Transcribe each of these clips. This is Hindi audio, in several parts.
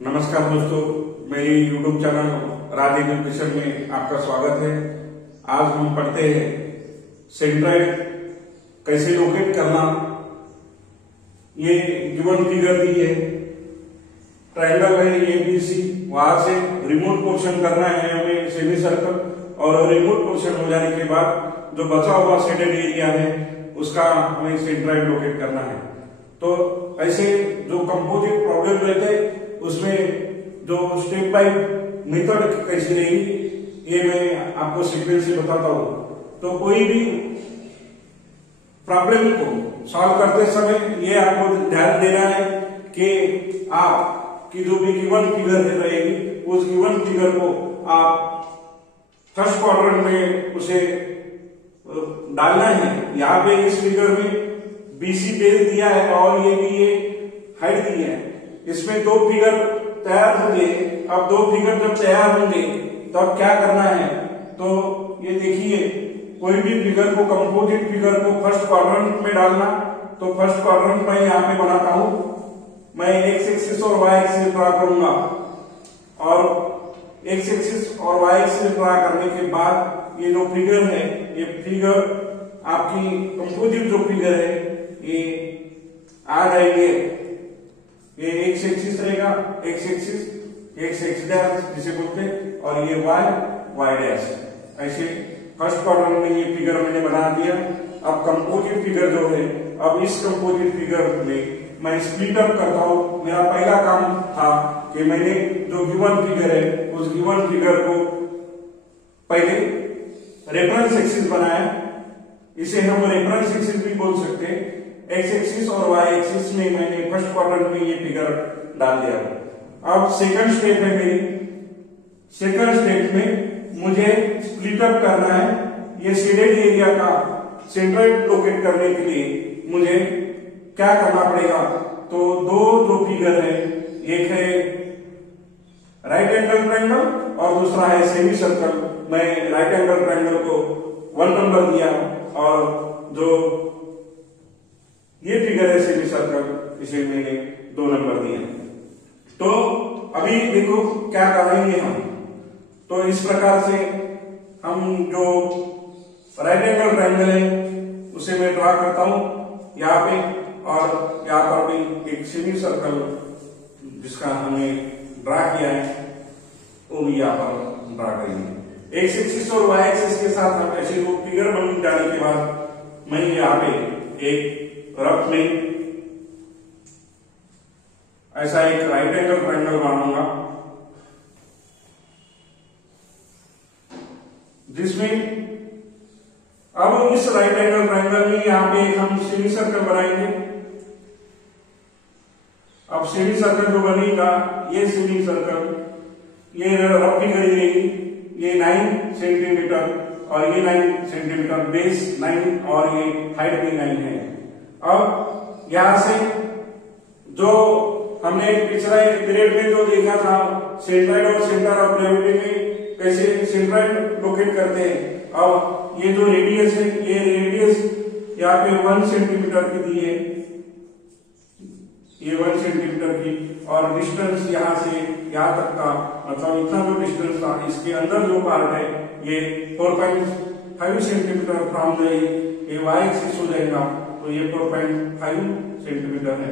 नमस्कार दोस्तों, मेरी YouTube चैनल राधे एजुकेशन में आपका स्वागत है। आज हम पढ़ते हैं सेंट्रॉइड कैसे लोकेट करना। ये गिवन फिगर दी है, ट्रायंगल है ABC, वहां से रिमोट पोर्शन करना है हमें सेमी सर्कल, और रिमोट पोर्शन हो जाने के बाद जो बचा हुआ शेडेड एरिया है उसका हमें सेंट्रॉइड लोकेट करना है। तो ऐसे जो कंपोजिट प्रॉब्लम रहते उसमें जो स्टेप बाय मेथड कैसी रहेगी ये मैं आपको सीक्वेंस से बताता हूं। तो कोई भी प्रॉब्लम को सॉल्व करते समय ये आपको ध्यान देना है कि आपकी जो भी गिवन फिगर रहेगी उस गिवन फिगर को आप फर्स्ट क्वाड्रेंट में उसे डालना है। यहाँ पे इस फिगर में BC बेस दिया है और ये भी ये हाइट दी है। इसमें दो फिगर तैयार होंगे। अब दो फिगर जब तैयार होंगे तब क्या करना है, तो ये देखिए कोई भी फिगर को कंपोजिट फिगर को फर्स्ट क्वाड्रेंट में डालना। तो फर्स्ट क्वाड्रेंट में यहाँ पे बनाता हूं मैं, एक्स एक्सिस और वाई एक्सिस ड्रा करूंगा, और एक्स एक्सिस और वाई एक्सिस ड्रा करने के बाद ये जो फिगर है, ये फिगर आपकी कंपोजिट जो फिगर है ये आ जाएंगे। ये एक्स एक्सिस रहेगा, एक्स एक्स डैश जिसे बोलते हैं, और ये वाई डैश। ऐसे फर्स्ट क्वाड्रेंट में ये फिगर मैंने बना दिया। अब कंपोजिट फिगर जो है, अब इस कंपोजिट फिगर में मैं स्प्लिट अप करता हूं। मेरा पहला काम था कि मैंने जो गिवन फिगर है उस गिवन फिगर को पहले रेफरेंस एक्सिस बनाया। इसे हम रेफरेंस एक्सिस भी बोल सकते हैं। एक्स एक्सिस और वाई एक्सिस में मैंने फर्स्ट क्वाड्रेंट में ये फिगर डाल दिया। अब सेकंड स्टेप है मेरी। सेकंड स्टेप में मुझे स्प्लिट अप करना है। ये शेडेड एरिया का सेंट्रॉइड लोकेट करने के लिए मुझे क्या करना पड़ेगा, तो दो जो फिगर है, एक है राइट एंगल ट्रायंगल और दूसरा है सेमी सर्कल। मैं राइट एंगल ट्रायंगल को 1 नंबर दिया और जो ये फिगर है सेमी सर्कल, इसे मैंने 2 नंबर दिए। तो अभी देखो क्या करेंगे हम। तो इस प्रकार से हम जो राइट एंगल ट्रायंगल है उसे मैं ड्रा करता हूं यहाँ पे, और यहाँ पर भी एक सेमी सर्कल जिसका हमने ड्रा किया है वो भी यहाँ पर ड्रा करेंगे। एक्स एक्सिस और वाई एक्सिस के साथ हम ऐसे दो फिगर बन जाने के बाद मैं यहाँ पे एक रफ में ऐसा एक राइट एंगल ट्रायंगल बनाऊंगा, जिसमें अब इस राइट एंगल ट्रायंगल में यहां पे हम सेमी सर्कल बनाएंगे। अब सेमी सर्कल जो बनेगा, ये सेमी सर्कल, ये रफ फिगर रहेगी, ये 9 सेंटीमीटर और ये 9 सेंटीमीटर, बेस 9 और ये हाइट भी 9 है। अब यहां से जो हमने पिछला पीरियड में जो देखा था सेंट्रॉइड और सेंटर ऑफ ग्रेविटी में कैसे सेंट्रॉइड लोकेट करते हैं। अब ये जो रेडियस है, ये रेडियस यहाँ पे 1 सेंटीमीटर की दी है, ये 1 सेंटीमीटर की, और डिस्टेंस यहाँ से यहाँ तक का, मतलब इतना जो डिस्टेंस था, इसके अंदर जो पार्ट है ये 4.5 सेंटीमीटर फ्रॉम द ये वाई एक्सिस हो जाएगा। तो ये 4.5 सेंटीमीटर है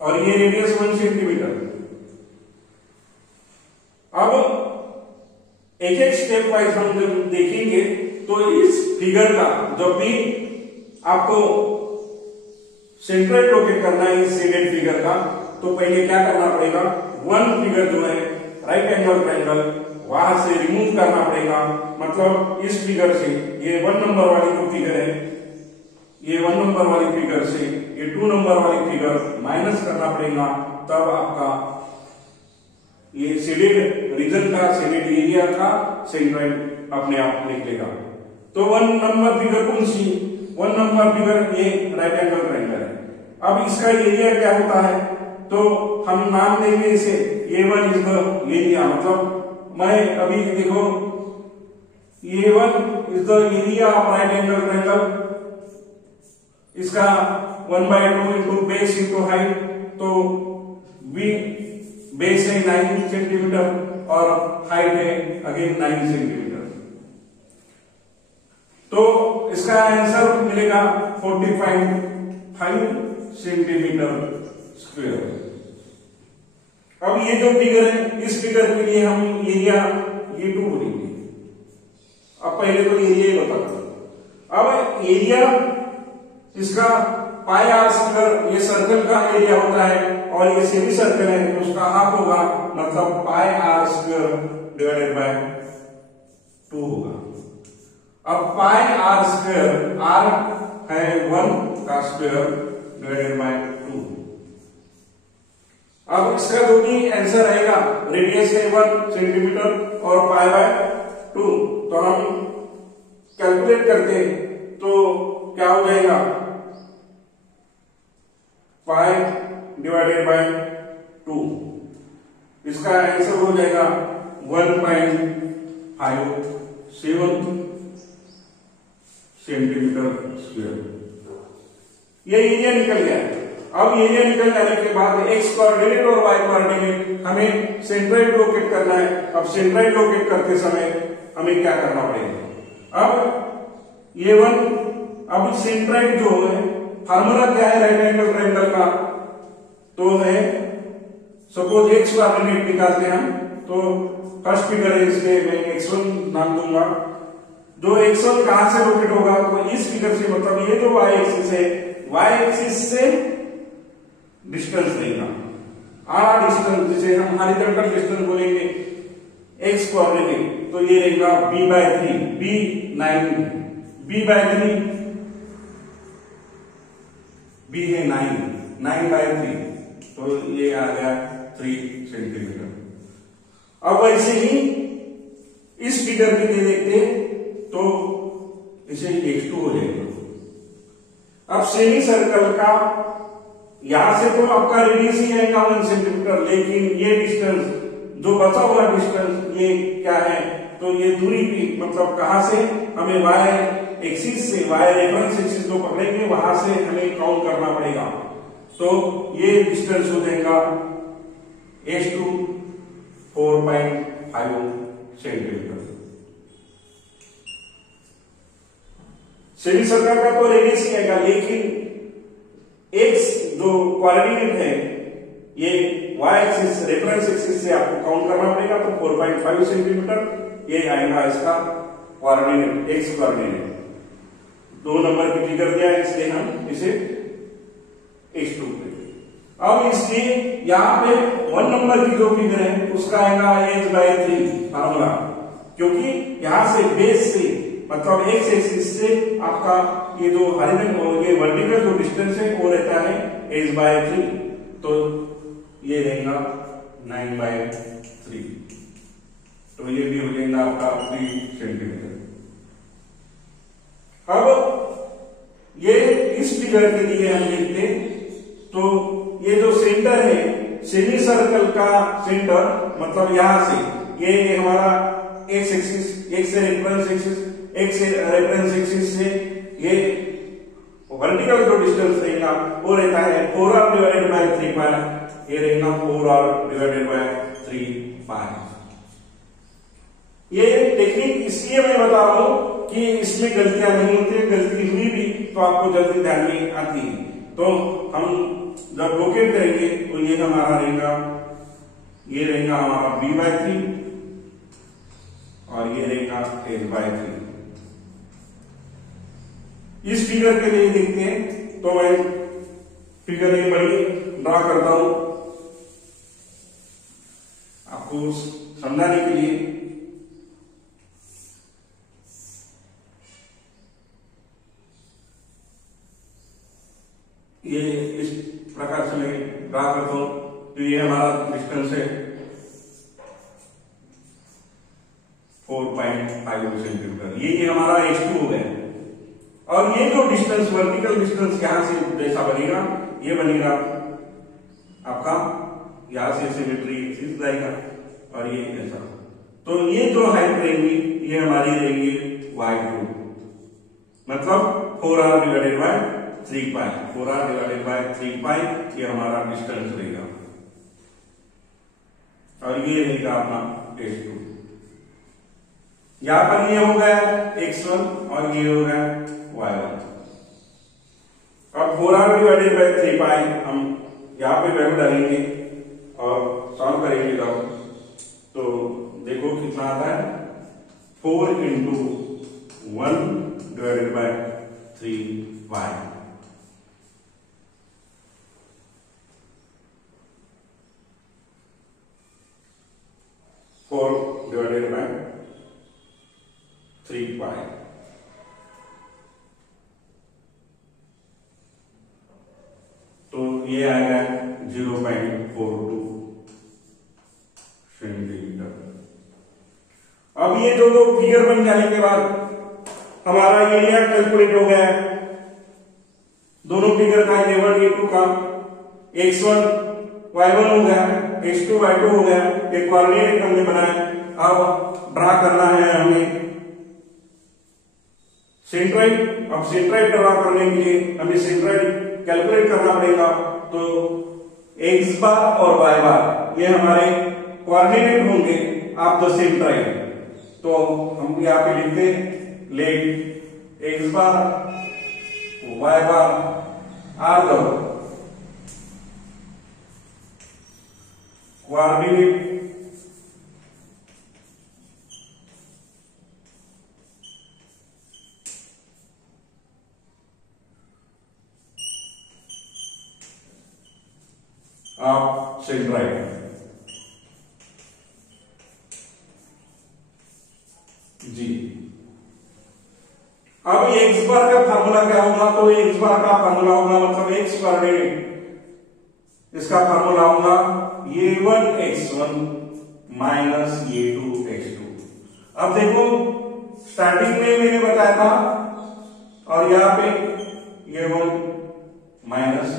और ये रेडियस 1 सेंटीमीटर। अब एक एक स्टेप वाइज हम जब देखेंगे तो इस फिगर का जब भी आपको सेंट्रॉइड लोकेट करना है इस शेडेड फिगर का, तो पहले क्या करना पड़ेगा, 1 फिगर जो है राइट एंगल ट्रायंगल वहां से रिमूव करना पड़ेगा। मतलब इस फिगर से ये 1 नंबर वाली जो फिगर है, ये 1 नंबर वाली फिगर से ये 2 नंबर वाली फिगर माइनस करना पड़ेगा। तब आपका ये शेडेड रीजन का, शेडेड एरिया का सेंट्रॉइड अपने आप निकलेगा। तो 1 नंबर फिगर कौन सी, 1 नंबर फिगर ये राइट एंगल ट्रायंगल है। अब इसका एरिया क्या होता है, तो हम नाम देंगे इसे A1 इज द एरिया। मतलब मैं अभी देखो A1 is the area of right angle triangle. इसका 1/2 इंटू बेस इंटू हाइट, तो B बेस है 9 सेंटीमीटर और हाइट है अगेन 9 सेंटीमीटर। तो इसका आंसर मिलेगा 45 सेंटीमीटर स्क्वायर। अब ये जो फिगर है, इस फिगर के लिए हम एरिया ये 2 बोलेंगे। अब पहले तो एरिया ही बता दो। अब एरिया इसका पाई आर स्क्वायर, ये सर्कल का एरिया होता है और ये सेमी सर्कल है तो उसका हाफ होगा, मतलब पाई आर स्क्वायर डिवाइडेड बाय 2 होगा। अब पाई आर स्क्वायर, आर है 1 का स्क्वायर डिवाइडेड बाय 2। अब इसका जो भी आंसर आएगा, रेडियस है 1 सेंटीमीटर और पाई बाय 2, तो हम कैलकुलेट करते तो क्या हो जाएगा, पाई डिवाइडेड बाय 2, इसका आंसर हो जाएगा 1.57 सेंटीमीटर स्क्वायर। ये एरिया निकल गया। अब एरिया निकल जाने के बाद एक्स कोऑर्डिनेट और वाई कोऑर्डिनेट हमें सेंट्रोइड लोकेट करना है। अब सेंट्रोइड लोकेट करते समय हमें क्या करना पड़ेगा, अब ये 1, अब सेंट्रोइड जो है फार्मूला क्या है राइट एंगल ट्रायंगल का, तो है सपोज एक्स कोऑर्डिनेट निकालते हैं हम, तो फर्स्ट फिगर है इसलिए मैं x1 नाम दूंगा। जो x1 कहां से लोकेट होगा, तो इस फिगर से, मतलब ये जो y एक्सिस है, y एक्सिस से डिस्टेंस लेगा, r डिस्टेंस जिसे हम हॉरिजॉन्टल डिस्टेंस बोलेंगे, x कोऑर्डिनेट, तो ये रहेगा b/3, b/3 b है 9/3, तो ये आ गया 3 सेंटीमीटर। अब वैसे ही इस फिगर के लिए देखते तो इसे x2 हो जाएगा। अब सेमी सर्कल का यहां से तो आपका रेडियस ही आएगा 1 सेंटीमीटर, लेकिन ये डिस्टेंस जो बचा हुआ डिस्टेंस ये क्या है, तो ये दूरी की, मतलब कहां से हमें y एक्सिस से, y रेफरेंस एक्सिस जो पकड़ेंगे वहां से हमें काउंट करना पड़ेगा। तो ये डिस्टेंस हो जाएगा h2 4.5 सेंटीमीटर। सेमी सर्कल का तो रेडियस ही आएगा, लेकिन एक्स जो कोऑर्डिनेट है ये y एक्सिस रेफरेंस एक्सिस से आपको काउंट करना पड़ेगा, तो 4.5 सेंटीमीटर ये आएगा इसका कोऑर्डिनेट, एक्स कोऑर्डिनेट। 2 नंबर की फिगर दिया है इसलिए हम इसे x2 पे। अब इसलिए यहां पे 1 नंबर की जो फिगर है उसका आएगा h/3 फार्मूला, क्योंकि यहां से बेस से, मतलब x एक्सिस से आपका ये जो हॉरिजॉन्टल, ये वर्टिकल जो डिस्टेंस है वो रहता है h/3, तो ये रहेगा 9/3, तो ये भी हो जाएगा आपका 3 सेंटीमीटर। अब ये इस फिगर के लिए हम देखते तो ये जो सेंटर है सेमी सर्कल का सेंटर, मतलब यहां से ये हमारा x axis, x reference axis, x reference axis से ये वर्टिकल जो डिस्टेंस रहेगा वो रहता है 4r डिवाइडेड बाय 3π, ये रहेगा 4r डिवाइडेड बाय 3π। ये टेक्निक इसलिए मैं बता रहा हूं कि इसमें गलतियां नहीं होती, गलती हुई भी तो आपको जल्दी ध्यान में आती है। तो हम जब लोकेट करेंगे तो ये हमारा रहेगा, ये रहेगा हमारा b/3 और ये रहेगा h/3। इस फिगर के लिए देखते हैं, तो मैं फिगर ये बड़ी ड्रा करता हूं आपको समझाने के लिए। ये इस प्रकार से मैं ड्रा करता हूं, तो ये हमारा डिस्टेंस है 4.5 सेंटीमीटर, ये हमारा h2 हो गया। और ये जो डिस्टेंस, वर्टिकल डिस्टेंस यहां से जैसा बनेगा, ये बनेगा आपका, यहां से सिमेट्री एक्सिस जाएगा और ये ऐसा, तो ये जो हाइट रहेगी ये हमारी रहेगी y2, मतलब 4r divided by 3π, 4r divided by 3π, ये हमारा डिस्टेंस रहेगा। और ये रहेगा अपना H2। यहां पर ये हो गया x1 और ये हो गया y1। अब 4r डिवाइडेड बाय 3 पाई हम यहां पे वैल्यू डालेंगे और सॉल्व करेंगे तो देखो कितना आता है 4 into 1 divided by 3y। Divided by 3y। तो ये आएगा 0.42 सेंटीमीटर। अब ये जो फिगर बन जाने के बाद हमारा एरिया कैलकुलेट हो गया है। दोनों फिगर का A1 A2 का x1 y1 हो गया, x2 y2 हो गया, एक कोऑर्डिनेट हमने बनाया। अब ड्रा करना है हमें सेंट्राइड। अब सेंट्राइड ड्रा करने के लिए हमें सेंट्राइड कैलकुलेट करना पड़ेगा। तो x बार और y बार ये हमारे कोऑर्डिनेट होंगे ऑफ द सेंट्राइड। तो हम यहाँ पे लिखते हैं let x bar y bar are the coordinate of centroid. जी अब x बार का फार्मूला क्या होगा? तो x बार का फार्मूला होगा मतलब x कोऑर्डिनेट, इसका फार्मूला होगा a1 x1 minus a2 x2। अब देखो स्टार्टिंग में मैंने बताया था और यहां पे a1 माइनस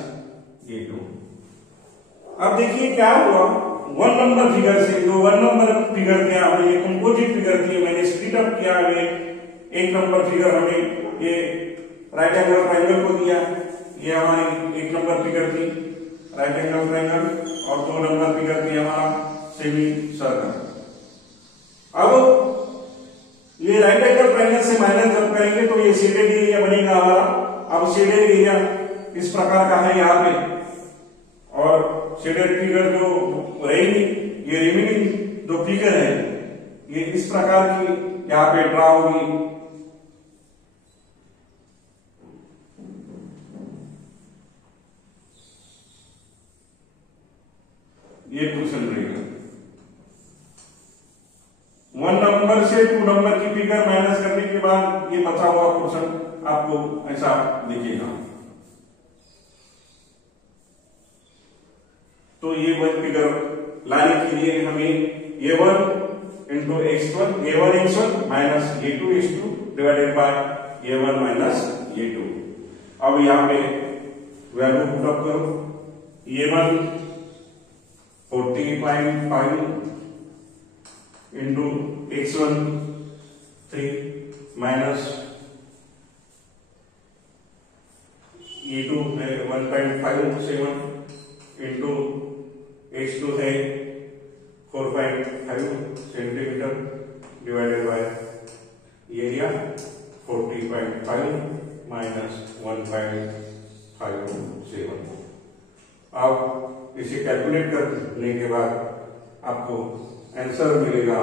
a2। अब देखिए क्या हुआ, 1 नंबर फिगर से जो 1 नंबर फिगर थे हमने ये कंपोजिट फिगर थी, मैंने स्प्लिट अप किया। एक नंबर फिगर हमें ये राइट एंगल ट्रायंगल को दिया, ये हमारी 1 नंबर फिगर थी राइट एंगल ट्रायंगल, और 2 नंबर फिगर थी हमारा सेमी सर्कल। अब ये राइट एंगल ट्रायंगल से माइनस जब करेंगे तो ये शेडेड एरिया बनेगा हमारा। अब शेडेड एरिया इस प्रकार का है यहाँ पे, और शेडेड फिगर जो रहेगी ये रिमेनिंग जो फिगर है ये इस प्रकार की यहाँ पे ड्रा होगी। ये क्वेश्चन रहेगा 1 नंबर से 2 नंबर की फिगर माइनस करने के बाद ये बचा हुआ क्वेश्चन आपको ऐसा दिखेगा। तो ये वन फिगर लाने के लिए हमें a1 into x1 minus a2 x2 divided by a1 minus a2। अब यहां पे वैल्यू पुटअप करो। a1 40.5 into x1 3 minus a2 है 1.57 इंटू x2 है 4.5 centimetre divided by area 40.5 minus 1.57। अब इसे कैलकुलेट करने के बाद आपको आंसर मिलेगा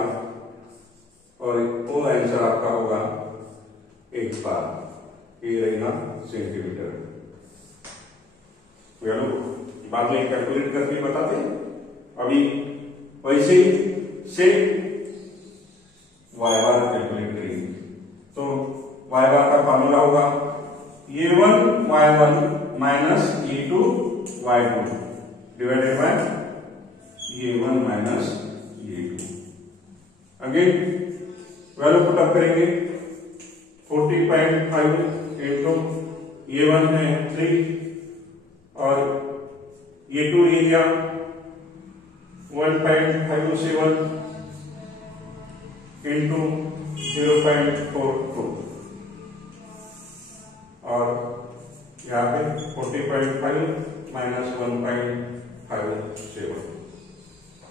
और वो आंसर आपका होगा 1 बार, ये रहेगा सेंटीमीटर। बाद में कैलकुलेट करके बताते हैं। अभी वैसे से y बार कैलकुलेट करेंगे। तो y बार का फार्मूला होगा a1 y1 minus a2 y2 divided by a1 minus a2। Again value put up करेंगे 40.5 इंटू a1 है 3 और a2 एरिया 1.57 इंटू 0.42 और यहाँ पे 40.5 माइनस 1.57।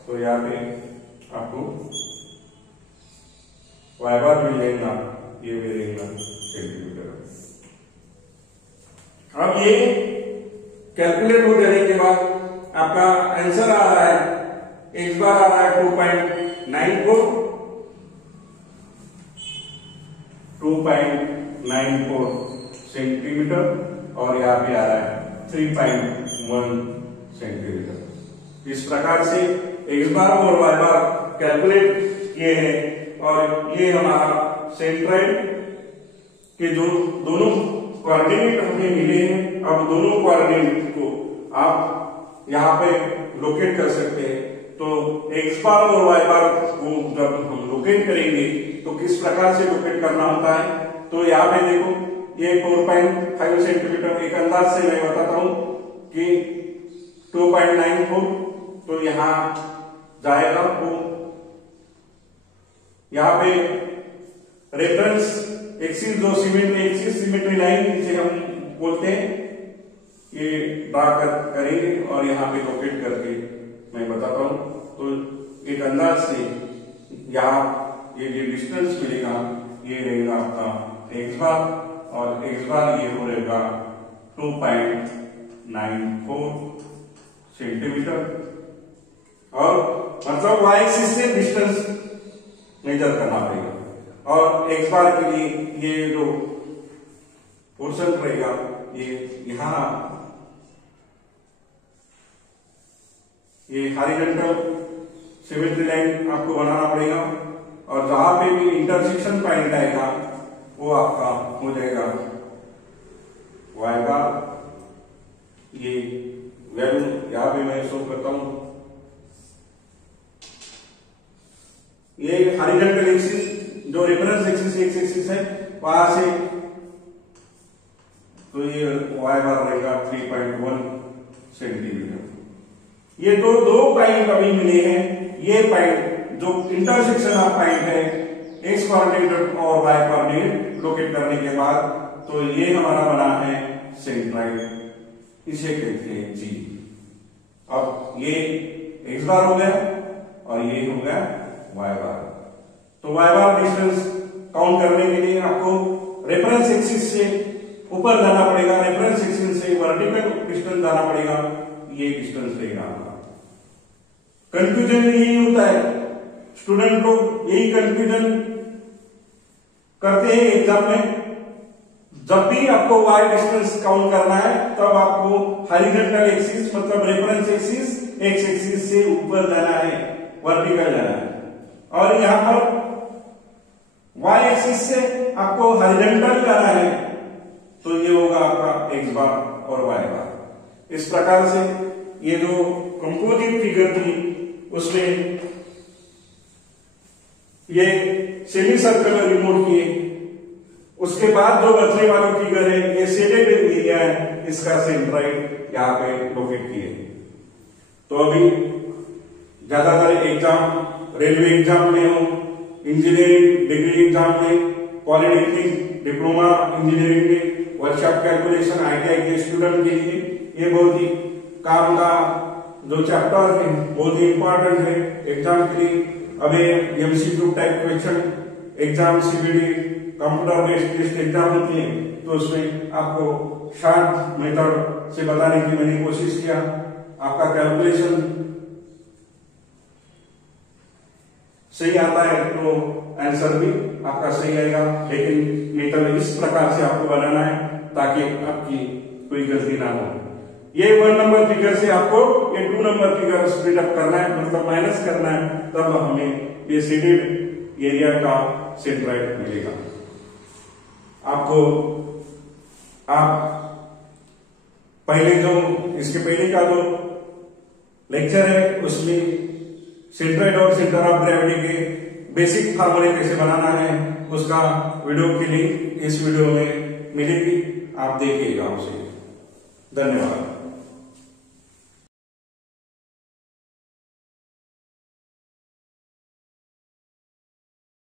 तो यहाँ पे आपको y बार मिल जाएगा, ये भी रहेगा सेंटीमीटर। अब ये कैलकुलेट हो जाने के बाद आपका आंसर आ रहा है, x बार आ रहा है 2.94 सेंटीमीटर और यहाँ पे आ रहा है 3.1 सेंटीमीटर। इस प्रकार से x बार और y बार कैलकुलेट किए हैं और ये हमारा सेंट्राइड के जो दोनों कोऑर्डिनेट हमें मिले हैं। अब दोनों कोऑर्डिनेट को आप यहाँ पे लोकेट कर सकते हैं। तो x बार और y बार को जब हम लोकेट करेंगे तो किस प्रकार से लोकेट करना होता है, तो यहाँ पे देखो ये 4.5 सेंटीमीटर, एक अंदाज से मैं बताता हूं कि 2.94, तो यहाँ जाएगा वो यहाँ पे रेफरेंस एक्सिस जो सिमेट्री लाइन जिसे हम बोलते हैं, ये ड्रा करेंगे और यहाँ पे लोकेट करके मैं बताता हूं। तो एक अंदाज से यहाँ ये जो डिस्टेंस मिलेगा ये रहेगा आपका x बार और x बार ये हो रहेगा 2.94 सेंटीमीटर और मतलब y एक्सिस से डिस्टेंस मेजर करना पड़ेगा और x बार के लिए ये जो पोर्शन रहेगा ये यहाँ ये हॉरिजॉन्टल सिमेट्री लाइन आपको बनाना पड़ेगा और जहां पे भी इंटरसेक्शन पॉइंट आएगा वो आपका हो जाएगा y बार। ये वैल्यू यहां पे मैं शो करता हूं, ये हॉरिजॉन्टल एक्सिस जो रेफरेंस एक्सिस एक्स एक्सिस है वहां से, तो ये y बार रहेगा 3.1 सेंटीमीटर। ये दो पॉइंट अभी मिले हैं, ये पॉइंट जो इंटरसेक्शन ऑफ पॉइंट है x कोऑर्डिनेट और y कोऑर्डिनेट लोकेट करने के बाद, तो ये हमारा बना है सेंट्राइड, इसे कहते हैं G। अब ये x बार हो गया और ये हो गया y बार। तो y बार डिस्टेंस काउंट करने के लिए आपको रेफरेंस एक्सिस से ऊपर जाना पड़ेगा, रेफरेंस एक्सिस से वर्टिकल डिस्टेंस जाना पड़ेगा, ये डिस्टेंस रहेगा। कंफ्यूजन यही होता है, स्टूडेंट लोग यही कंफ्यूजन करते हैं एग्जाम में। जब भी आपको y डिस्टेंस काउंट करना है तब आपको हॉरिजॉन्टल एक्सिस मतलब रेफरेंस एक्सिस x एक्सिस से ऊपर जाना है, वर्टिकल जाना है, और यहां पर y एक्सिस से आपको हॉरिजॉन्टल जाना है, तो ये होगा आपका x बार और y बार। इस प्रकार से ये जो कंपोजिट फिगर थी उसमें ये सेमी सर्कुलर रिमोट किए, उसके बाद जो बचने वाली फिगर है ये शेडेड एरिया है, इसका सेंट्राइड यहाँ पे लोकेट किए। तो अभी ज्यादातर एग्जाम रेलवे एग्जाम में हो, इंजीनियरिंग डिग्री एग्जाम में, पॉलिटेक्निक डिप्लोमा इंजीनियरिंग में, वर्कशॉप कैलकुलेशन ITI के स्टूडेंट के लिए ये बहुत ही काम का जो चैप्टर है बहुत ही इंपॉर्टेंट है एग्जाम के लिए। अभी MCQ type question exam CBT computer based test exam होती है, तो उसमें आपको शॉर्ट मेथड से बताने की मैंने कोशिश किया। आपका कैलकुलेशन सही आता है तो आंसर भी आपका सही आएगा, लेकिन मेथड इस प्रकार से आपको बनाना है ताकि आपकी कोई गलती ना हो। ये 1 नंबर फिगर से आपको ये 2 नंबर फिगर स्प्लिट अप करना है, मतलब माइनस करना है, तब हमें ये शेडेड एरिया का सेंट्राइड मिलेगा। आपको आप पहले जो इसके पहले का जो लेक्चर है उसमें सेंट्राइड और सेंटर ऑफ ग्रेविटी के बेसिक फार्मूले कैसे बनाना है उसका वीडियो की लिंक इस वीडियो में मिलेगी, आप देखिएगा उसे। धन्यवाद।